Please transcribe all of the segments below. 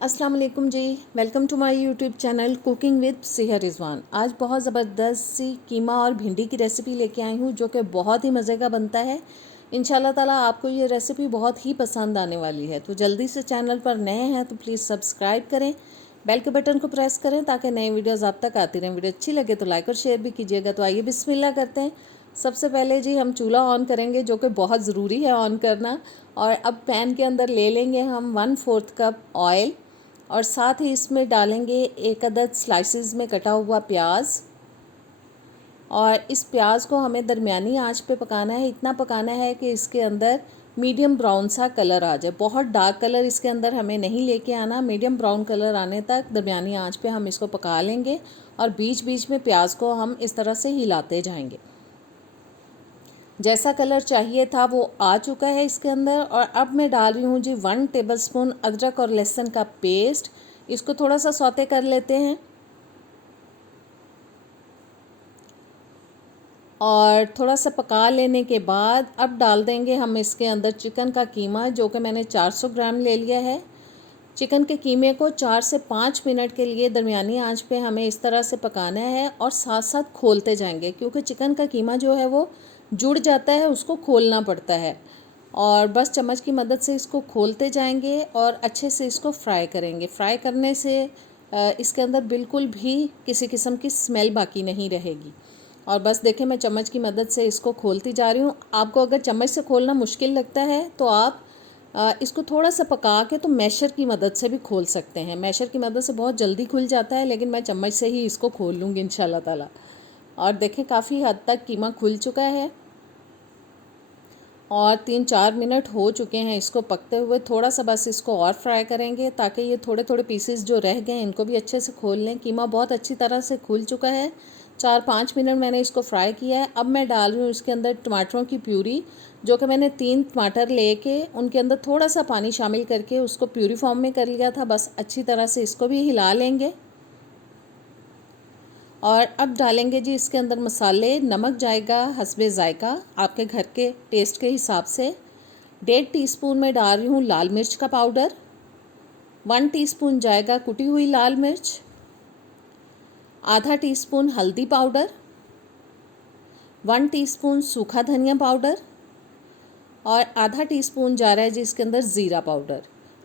अस्सलाम वालेकुम जी। Welcome to my YouTube channel cooking with Sehar Rizwan. आज बहुत ज़बरदस्त सी कीमा और भिंडी की रेसिपी लेके आई हूँ जो कि बहुत ही मज़े का बनता है। इंशाल्लाह ताला आपको ये रेसिपी बहुत ही पसंद आने वाली है। तो जल्दी से चैनल पर नए हैं तो प्लीज़ सब्सक्राइब करें, बेल के बटन को प्रेस करें ताकि नई वीडियोज़ आप तक आती रहें। वीडियो अच्छी लगे तो लाइक और शेयर भी कीजिएगा। तो आइए बिस्मिल्लाह करते हैं। सबसे पहले जी हम चूल्हा ऑन करेंगे जो कि बहुत ज़रूरी है ऑन करना। और अब पैन के अंदर ले लेंगे हम 1/4 कप ऑयल और साथ ही इसमें डालेंगे एक अदद स्लाइसेस में कटा हुआ प्याज। और इस प्याज को हमें दरमियानी आंच पे पकाना है। इतना पकाना है कि इसके अंदर मीडियम ब्राउन सा कलर आ जाए। बहुत डार्क कलर इसके अंदर हमें नहीं लेके आना। मीडियम ब्राउन कलर आने तक दरमियानी आंच पे हम इसको पका लेंगे और बीच बीच में प्याज को हम इस तरह से हिलाते जाएंगे। जैसा कलर चाहिए था वो आ चुका है इसके अंदर। और अब मैं डाल रही हूँ जी 1 टेबलस्पून अदरक और लहसुन का पेस्ट। इसको थोड़ा सा सौते कर लेते हैं और थोड़ा सा पका लेने के बाद अब डाल देंगे हम इसके अंदर चिकन का कीमा जो कि मैंने 400 ग्राम ले लिया है। चिकन के कीमे को 4 से 5 मिनट के लिए दरमियानी आंच पे हमें इस तरह से पकाना है और साथ साथ खोलते जाएंगे क्योंकि चिकन का कीमा जो है वो जुड़ जाता है, उसको खोलना पड़ता है। और बस चम्मच की मदद से इसको खोलते जाएंगे और अच्छे से इसको फ्राई करेंगे। फ्राई करने से इसके अंदर बिल्कुल भी किसी किस्म की स्मेल बाकी नहीं रहेगी। और बस देखें मैं चम्मच की मदद से इसको खोलती जा रही हूँ। आपको अगर चम्मच से खोलना मुश्किल लगता है तो आप इसको थोड़ा सा पका के तो मैशर की मदद से भी खोल सकते हैं। मैशर की मदद से बहुत जल्दी खुल जाता है, लेकिन मैं चम्मच से ही इसको खोल लूँगी इंशाल्लाह ताला। और देखें काफ़ी हद तक कीमा खुल चुका है और 3-4 मिनट हो चुके हैं इसको पकते हुए। थोड़ा सा बस इसको और फ्राई करेंगे ताकि ये थोड़े थोड़े पीसेस जो रह गए इनको भी अच्छे से खोल लें। कीमा बहुत अच्छी तरह से खुल चुका है। 4-5 मिनट मैंने इसको फ्राई किया है। अब मैं डाल रही हूँ इसके अंदर टमाटरों की प्यूरी जो कि मैंने 3 टमाटर लेके उनके अंदर थोड़ा सा पानी शामिल करके उसको प्यूरी फॉर्म में कर लिया था। बस अच्छी तरह से इसको भी हिला लेंगे। और अब डालेंगे जी इसके अंदर मसाले। नमक जाएगा हस्बे ज़ायका, आपके घर के टेस्ट के हिसाब से। 1.5 टीस्पून में डाल रही हूँ लाल मिर्च का पाउडर। 1 टीस्पून जाएगा कुटी हुई लाल मिर्च। आधा टीस्पून हल्दी पाउडर। 1 टीस्पून सूखा धनिया पाउडर और आधा टीस्पून जा रहा है जी इसके अंदर ज़ीरा पाउडर।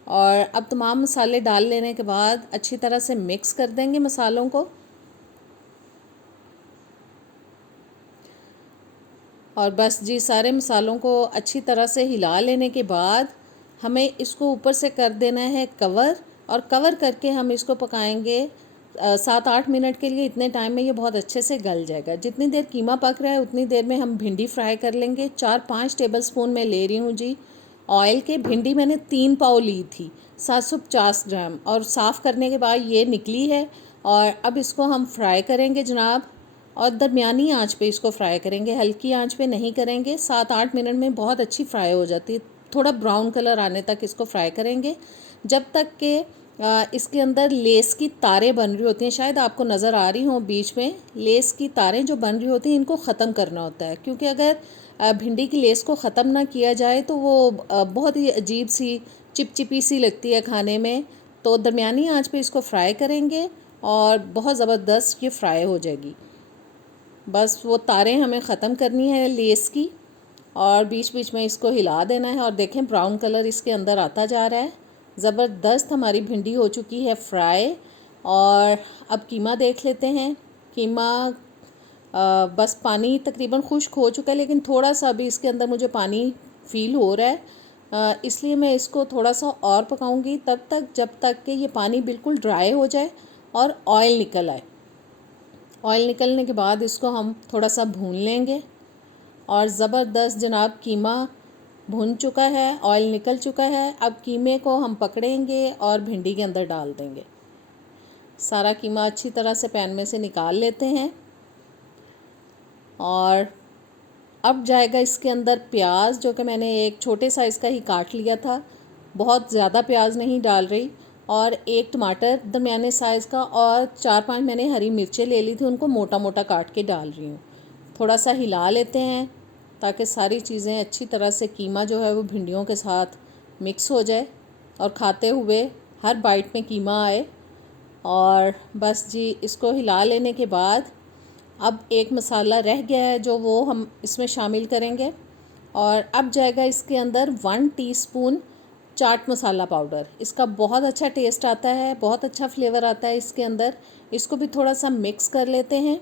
और अब तमाम मसाले डाल लेने के बाद अच्छी तरह से मिक्स कर देंगे मसालों को। और बस जी सारे मसालों को अच्छी तरह से हिला लेने के बाद हमें इसको ऊपर से कर देना है कवर। और कवर करके हम इसको पकाएंगे 7-8 मिनट के लिए। इतने टाइम में ये बहुत अच्छे से गल जाएगा। जितनी देर कीमा पक रहा है उतनी देर में हम भिंडी फ्राई कर लेंगे। 4-5 टेबलस्पून मैं ले रही हूँ जी ऑयल के। भिंडी मैंने 3 पाव ली थी, 750 ग्राम, और साफ़ करने के बाद ये निकली है। और अब इसको हम फ्राई करेंगे जनाब। और दरमियानी आंच पे इसको फ्राई करेंगे, हल्की आंच पे नहीं करेंगे। 7-8 मिनट में बहुत अच्छी फ्राई हो जाती है। थोड़ा ब्राउन कलर आने तक इसको फ्राई करेंगे जब तक कि इसके अंदर लेस की तारें बन रही होती हैं। शायद आपको नज़र आ रही हों बीच में लेस की तारें जो बन रही होती हैं, इनको ख़त्म करना होता है। क्योंकि अगर भिंडी की लेस को ख़त्म ना किया जाए तो वो बहुत ही अजीब सी चिपचिपी सी लगती है खाने में। तो दरमियानी आंच पे इसको फ्राई करेंगे और बहुत ज़बरदस्त ये फ्राई हो जाएगी। बस वो तारें हमें ख़त्म करनी है लेस की और बीच बीच में इसको हिला देना है। और देखें ब्राउन कलर इसके अंदर आता जा रहा है। ज़बरदस्त हमारी भिंडी हो चुकी है फ्राई। और अब कीमा देख लेते हैं। कीमा बस पानी तकरीबन खुश्क हो चुका है, लेकिन थोड़ा सा अभी इसके अंदर मुझे पानी फील हो रहा है। इसलिए मैं इसको थोड़ा सा और पकाऊंगी तब तक जब तक कि ये पानी बिल्कुल ड्राई हो जाए और ऑयल निकल आए। ऑयल निकलने के बाद इसको हम थोड़ा सा भून लेंगे। और ज़बरदस्त जनाब कीमा भुन चुका है, ऑयल निकल चुका है। अब कीमे को हम पकड़ेंगे और भिंडी के अंदर डाल देंगे। सारा कीमा अच्छी तरह से पैन में से निकाल लेते हैं। और अब जाएगा इसके अंदर प्याज जो कि मैंने एक छोटे साइज़ का ही काट लिया था, बहुत ज़्यादा प्याज नहीं डाल रही। और एक टमाटर दरमियाने साइज़ का और 4-5 मैंने हरी मिर्चें ले ली थी, उनको मोटा मोटा काट के डाल रही हूँ। थोड़ा सा हिला लेते हैं ताकि सारी चीज़ें अच्छी तरह से कीमा जो है वो भिंडियों के साथ मिक्स हो जाए और खाते हुए हर बाइट में कीमा आए। और बस जी इसको हिला लेने के बाद अब एक मसाला रह गया है जो वो हम इसमें शामिल करेंगे। और अब जाएगा इसके अंदर 1 टीस्पून चाट मसाला पाउडर। इसका बहुत अच्छा टेस्ट आता है, बहुत अच्छा फ्लेवर आता है इसके अंदर। इसको भी थोड़ा सा मिक्स कर लेते हैं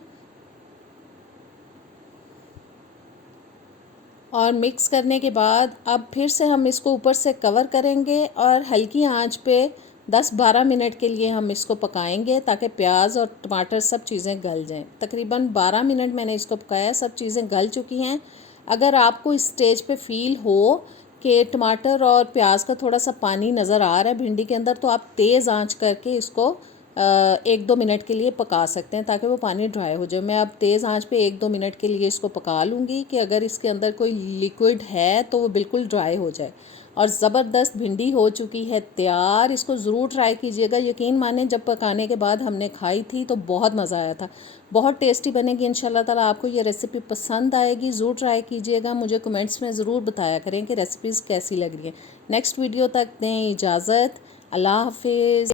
और मिक्स करने के बाद अब फिर से हम इसको ऊपर से कवर करेंगे और हल्की आंच पे 10-12 मिनट के लिए हम इसको पकाएंगे ताकि प्याज और टमाटर सब चीज़ें गल जाएं। तकरीबन 12 मिनट मैंने इसको पकाया, सब चीज़ें गल चुकी हैं। अगर आपको इस स्टेज पे फील हो कि टमाटर और प्याज का थोड़ा सा पानी नज़र आ रहा है भिंडी के अंदर, तो आप तेज़ आंच करके इसको 1-2 मिनट के लिए पका सकते हैं ताकि वो पानी ड्राई हो जाए। मैं अब तेज़ आंच पे 1-2 मिनट के लिए इसको पका लूँगी कि अगर इसके अंदर कोई लिक्विड है तो वो बिल्कुल ड्राई हो जाए। और ज़बरदस्त भिंडी हो चुकी है तैयार। इसको ज़रूर ट्राई कीजिएगा। यकीन माने जब पकाने के बाद हमने खाई थी तो बहुत मज़ा आया था। बहुत टेस्टी बनेगी इंशाल्लाह ताला। आपको ये रेसिपी पसंद आएगी, ज़रूर ट्राई कीजिएगा। मुझे कमेंट्स में ज़रूर बताया करें कि रेसिपीज़ कैसी लग रही हैं। नेक्स्ट वीडियो तक दें इजाज़त। अल्लाह हाफिज़।